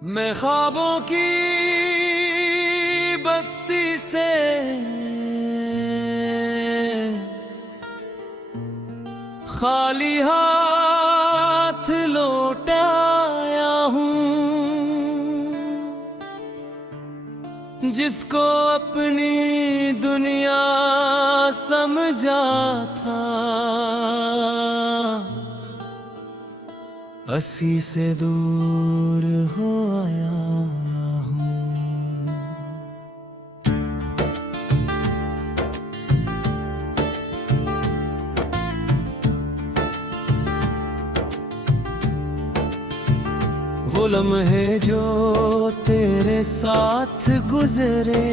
मैं ख्वाबों की बस्ती से खाली हाथ लौट आया हूँ। जिसको अपनी दुनिया समझा था, अस्सी से दूर हो आया हूँ। वो लम्हे जो तेरे साथ गुजरे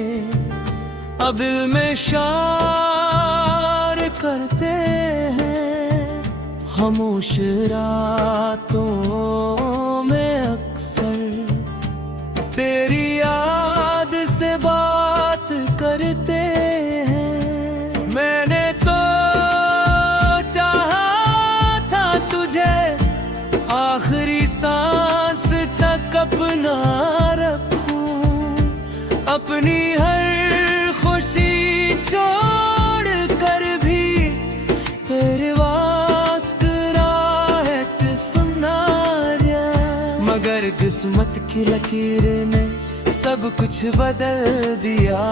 अब दिल में शार करते हैं। खामोश रातों में अक्सर तेरी याद से बात करते हैं। मैंने तो चाहा था तुझे आखिरी सांस तक अपना रखूं, अपनी हर खुशी छोड़ कर भी तेरे मगर किस्मत की लकीर ने सब कुछ बदल दिया।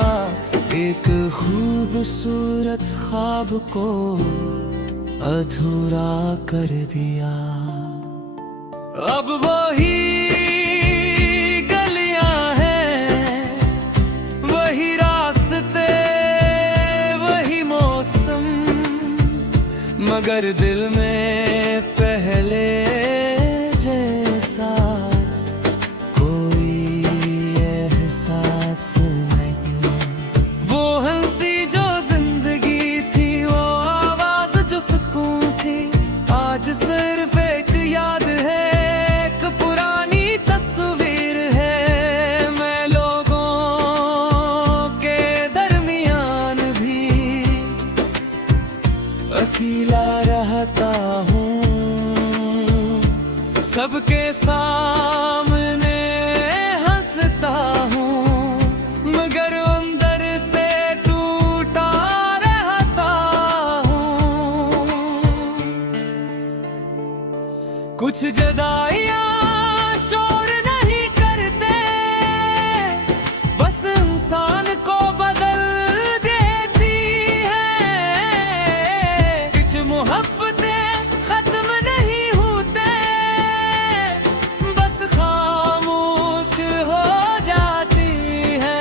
एक खूबसूरत ख्वाब को अधूरा कर दिया। अब वही गलियां हैं, वही रास्ते, वही मौसम, मगर दिल में पहले कोई एहसास नहीं। वो हंसी जो जिंदगी थी, वो आवाज जो सुकून थी, आज सिर्फ एक याद है, एक पुरानी तस्वीर है। मैं लोगों के दरमियान भी अकेला रहता हूँ, सबके सामने हंसता हूँ, मगर अंदर से टूटा रहता हूँ। कुछ जुदाइयाँ शोर नहीं करते, बस इंसान को बदल देती है। कुछ मोहब्बतें खत्म नहीं होते, हो जाती है।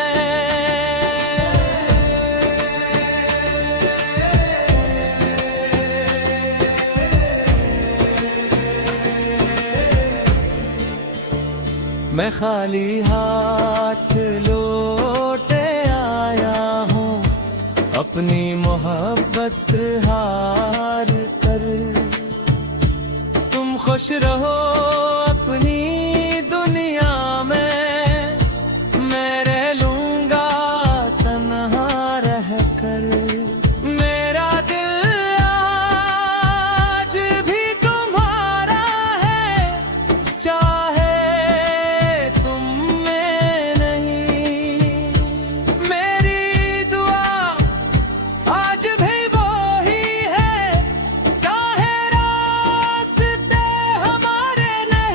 मैं खाली हाथ लौटे आया हूँ, अपनी मोहब्बत हार कर। तुम खुश रहो अपनी दुनिया में, मैं रह लूंगा तन्हा रह कर। मेरा दिल आज भी तुम्हारा है, चाहे तुम में नहीं। मेरी दुआ आज भी वो ही है, चाहे रास्ते हमारे नहीं।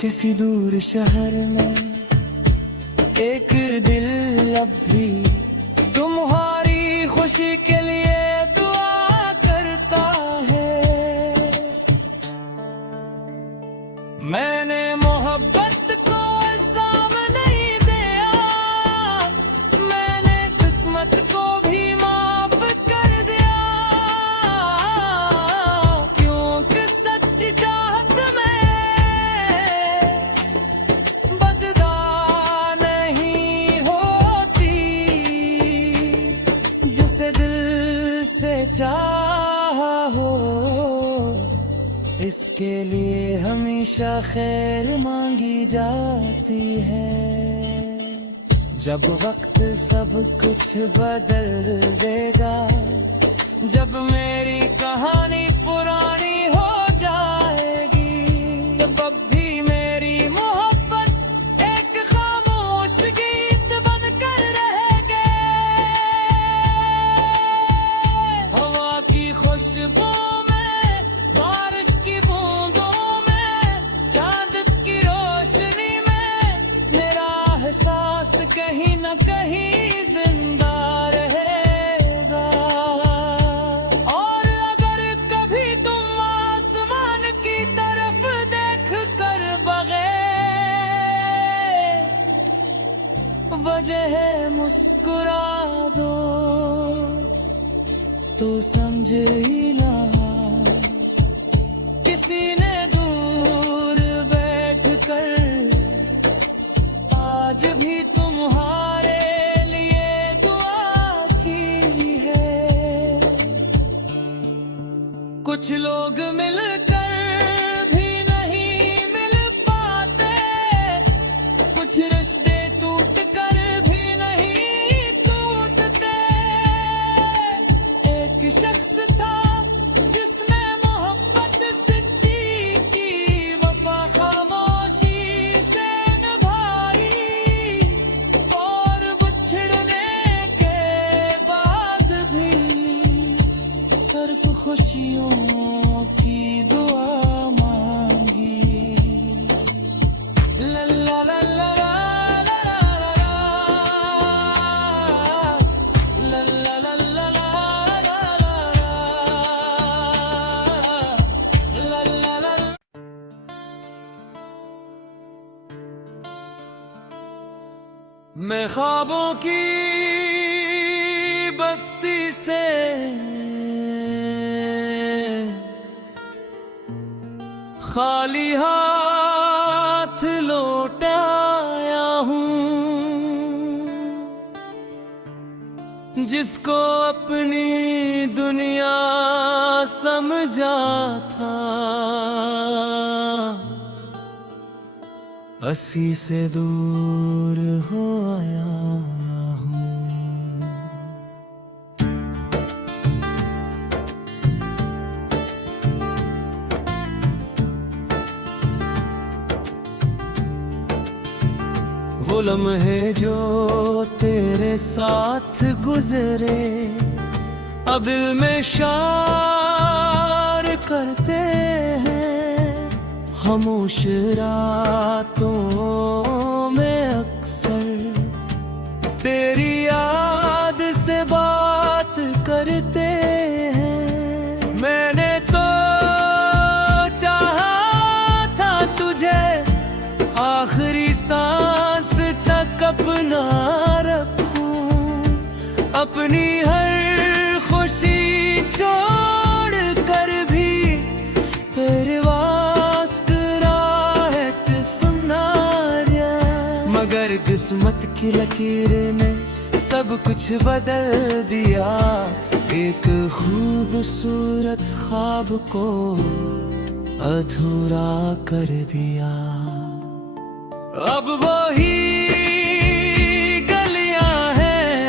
किसी दूर शहर में एक दिल अब भी तुम्हारी खुशी के लिए दुआ करता है। मैंने मोहब्बत को इल्जाम नहीं दिया, मैंने किस्मत को भी माफ कर दिया, क्योंकि सच्ची चाहत में बदला नहीं होती। जिसे दिल से चाहा हो इसके लिए हमेशा खैर मांगी जाती है। जब वक्त सब कुछ बदल देगा, जब मेरी कहानी पुरानी हो जाएगी, तब भी मेरी मोहब्बत एक खामोश गीत बनकर रहेगी। हवा की खुशबू में, बारिश की बूंदों में, चांद की रोशनी में, मेरा एहसास कहीं न कहीं जिंदा रहेगा। और अगर कभी तुम आसमान की तरफ देख कर बगैर वजह मुस्कुरा दो, तो समझ ही ला किसी ने दूर बैठ कर आज भी तुम्हारे लिए दुआ की है। कुछ लोग मिलकर भी नहीं मिल पाते, कुछ रिश्ते टूट कर भी नहीं टूटते। एक शख्स था जिसने मोहब्बत सच्ची की, वफा खामोशी से निभाई, और बिछड़ने के बाद भी सिर्फ खुशियों की दुआ मांगी। ला ला ला ला मैं ख्वाबों की बस्ती से खाली हाथ लौट आया हूँ। जिसको अपनी दुनिया समझा था, अस्सी से दूर हो आया हूँ। वो लम्हे जो तेरे साथ गुजरे अब दिल में शार करते हैं। खामोश रातों में अक्सर तेरी याद से बात करते हैं। मैंने तो चाहा था तुझे आखिरी सांस तक अपना रखूं, अपनी हर खुशी छोड़ कर भी परवास कराहट सुना दिया। मगर किस्मत की लकीर ने सब कुछ बदल दिया, एक खूबसूरत ख्वाब को अधूरा कर दिया। अब वही गलियां हैं,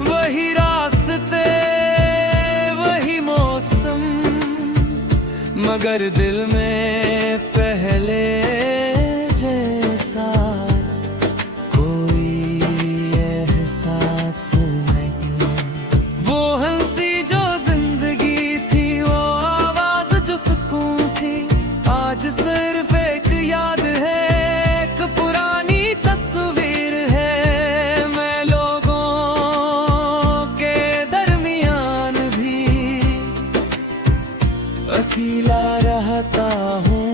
वही रास्ते, वही मौसम, मगर दिल में पहले जैसा कोई एहसास नहीं। वो हंसी जो जिंदगी थी, वो आवाज जो सुकून थी, आज सिर्फ एक रहता हूँ,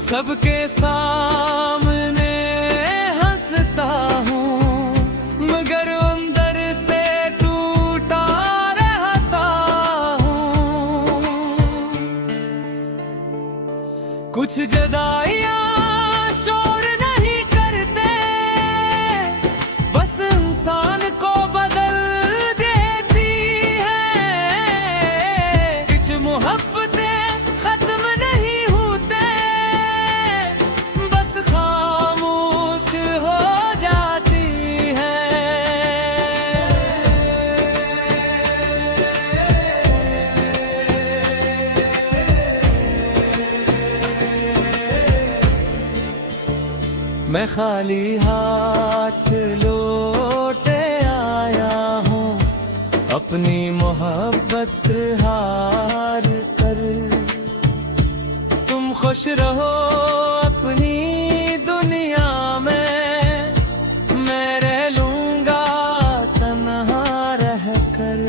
सबके सामने हंसता हूँ, मगर अंदर से टूटा रहता हूँ। कुछ जुदाइयाँ शोर नहीं करते, बस इंसान को बदल देती है। कुछ मोहब्बतें खत्म नहीं होते, बस खामोश हो जाती है। मैं खाली हाथ लौटे आया हूँ, अपनी मोहब्बत हार कर। तुम खुश रहो अपनी दुनिया में, मैं रह लूंगा तन्हा रह कर।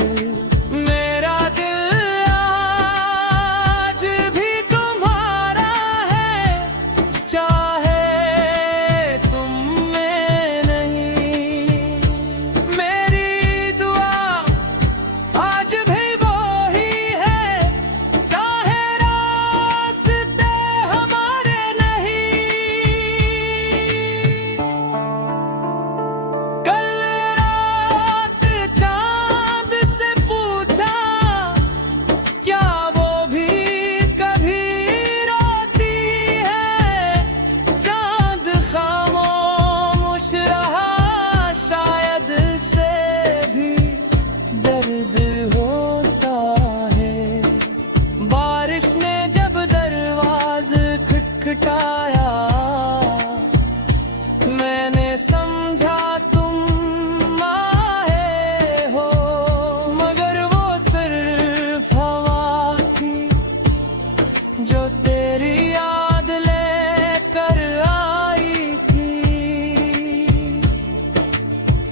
मेरा दिल आज भी तुम्हारा है, चाहे खटखटाया, मैंने समझा तुम आए हो, मगर वो सिर्फ हवा थी जो तेरी याद लेकर आई थी।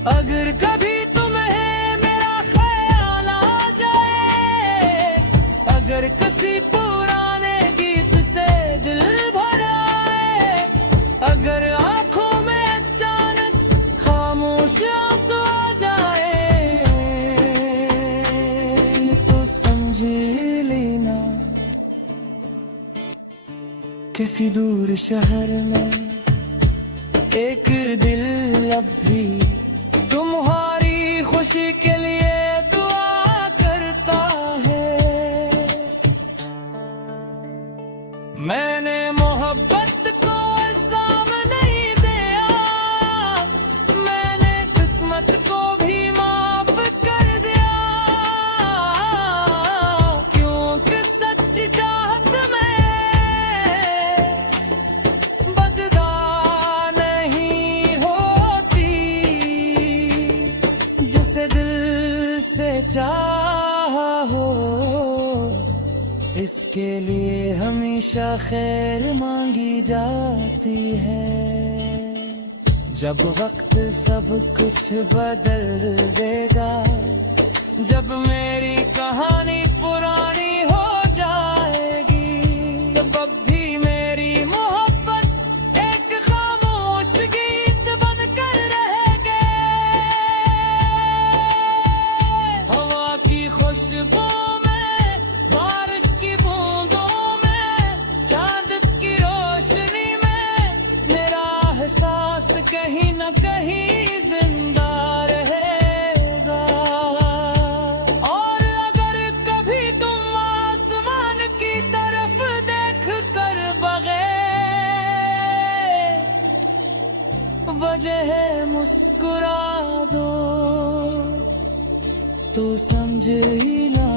अगर कभी तुम्हें मेरा ख्याल आ जाए, अगर किसी पुराने अगर आंखों में अचानक खामोश आंसू आ जाए, तो समझ लेना किसी दूर शहर में एक दिल अब भी तुम्हारी खुशी के लिए दुआ करता है। मैंने मोहब्बत को भी माफ कर दिया, क्योंकि सच्ची चाहत में बदला नहीं होती। जिसे दिल से चाहा हो, इसके लिए हमेशा खैर मांगी जाती है। जब वक्त सब कुछ बदल देगा, जब मेरी कहानी पुरानी हो जाएगी, तब अब भी मेरी मोहब्बत एक खामोश गीत बनकर रहेगी। हवा की खुशबू में, बारिश की बूंदों में, चांद की रोशनी में, मेरा एहसास कहीं न कहीं जिंदा रहेगा। और अगर कभी तुम आसमान की तरफ देख कर बगैर वजह मुस्कुरा दो, तो समझ ही ला